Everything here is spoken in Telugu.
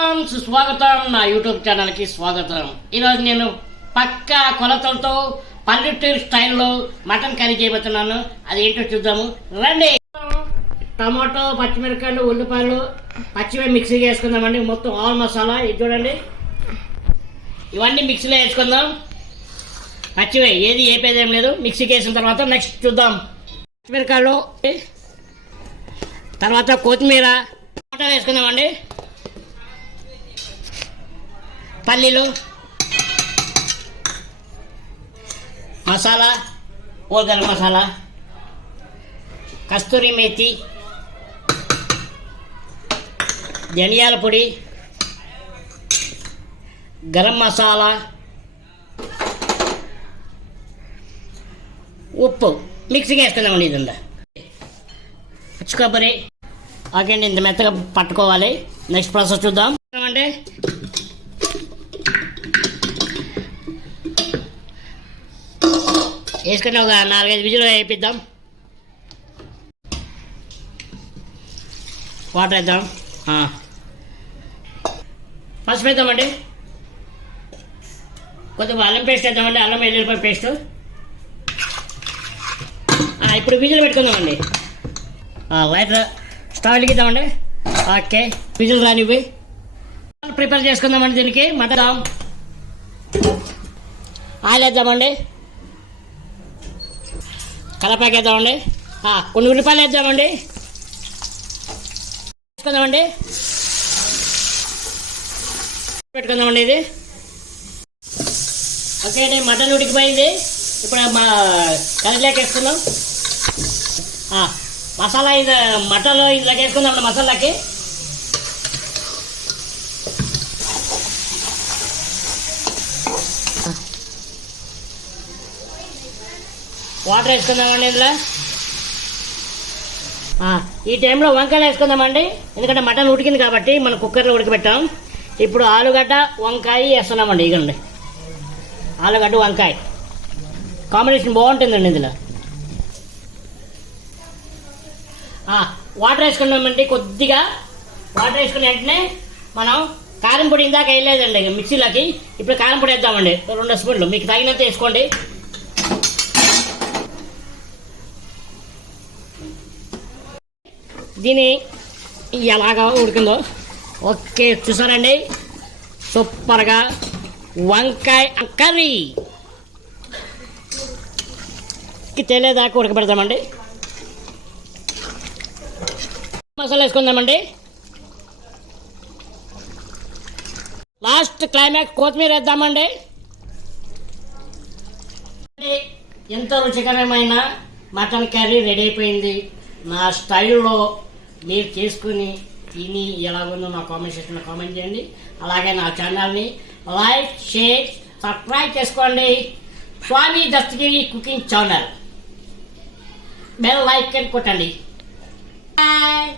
సుస్వాగతం నా యూట్యూబ్ ఛానల్కి స్వాగతం. ఈరోజు నేను పక్కా కొలతలతో పల్లెటూరు స్టైల్లో మటన్ కర్రీ చేయబోతున్నాను. అది ఏంటో చూద్దాము రండి. టమాటో, పచ్చిమిరపకాయలు, ఉల్లిపాయలు, పచ్చిమిరపకాయ మిక్సీగా వేసుకుందామండి. మొత్తం ఆల్ మసాలా ఇది చూడండి, ఇవన్నీ మిక్సీలో వేసుకుందాం. పచ్చివే ఏది ఏపేదేం లేదు. మిక్సీకి వేసిన తర్వాత నెక్స్ట్ చూద్దాం. పచ్చిమిరపకాయలు, తర్వాత కొత్తిమీర, టమాటా వేసుకుందామండి. పల్లీలు, మసాలా, గరం మసాలా, కస్తూరి మేతి, ధనియాల పొడి, గరం మసాలా, ఉప్పు మిక్సీకి వేసుకుందామండి. ఇదంతా పచ్చి కొబ్బరి ఓకే అండి. ఇంత మెత్తగా పట్టుకోవాలి. నెక్స్ట్ ప్రాసెస్ చూద్దాం. అంటే వేసుకొని ఒక 4-5 విజిల్ వేపిద్దాం. వాటర్ వేద్దాం. పసుపు వేద్దామండి. కొద్దిగా అల్లం పేస్ట్ వేద్దామండి. అల్లం వెల్లుల్లిపాయ పేస్ట్. ఇప్పుడు విజిల్ పెట్టుకుందామండి. లైట్ స్టవ్ వెలిగిద్దామండి. ఓకే, విజిల్ రానివ్వి. ప్రిపేర్ చేసుకుందామండి. దీనికి మటన్ ఆయిల్ వేద్దామండి. కలపాకి వేద్దామండి. కొన్ని ఉల్లిపాయలు వేద్దామండి. వేసుకుందామండి. పెట్టుకుందామండి. ఇది ఓకే అండి. మటన్ ఉడికిపోయింది. ఇప్పుడు మా కర్రీలోకి వేసుకుందాం. మసాలా ఇది మటన్ ఇందులోకి వేసుకుందామండి. మసాలాకి వాటర్ వేసుకుందామండి. ఇందులో ఈ టైంలో వంకాయలు వేసుకుందామండి. ఎందుకంటే మటన్ ఉడికింది కాబట్టి మనం కుక్కర్లో ఉడికిపెట్టాం. ఇప్పుడు ఆలుగడ్డ, వంకాయ వేస్తున్నామండి. ఇగండి ఆలుగడ్డ, వంకాయ కాంబినేషన్ బాగుంటుందండి. ఇందులో వాటర్ వేసుకున్నామండి. కొద్దిగా వాటర్ వేసుకున్న వెంటనే మనం కారం పొడి ఇందాక వేయలేదండి మిక్సీలోకి. ఇప్పుడు కారం పొడి వేద్దామండి. 2 స్పూన్లు మీకు తగినంత వేసుకోండి. దీన్ని ఎలాగా ఉడికిందో ఓకే చూసారండి. సూపర్గా వంకాయ కర్రీ తెలియదాకా ఉడకబెడతామండి. మసాలా వేసుకుందామండి. లాస్ట్ క్లైమాక్స్ కొత్తిమీర వేద్దామండి. ఎంతో రుచికరమైన మటన్ కర్రీ రెడీ అయిపోయింది. నా స్టైల్లో మీరు చేసుకుని తిని ఎలాగుందో నా కామెంట్ సెక్షన్లో కామెంట్ చేయండి. అలాగే నా ఛానల్ని లైక్, షేర్, సబ్స్క్రైబ్ చేసుకోండి. Swami Dastagiri cooking channel bell icon కొట్టండి. బాయ్.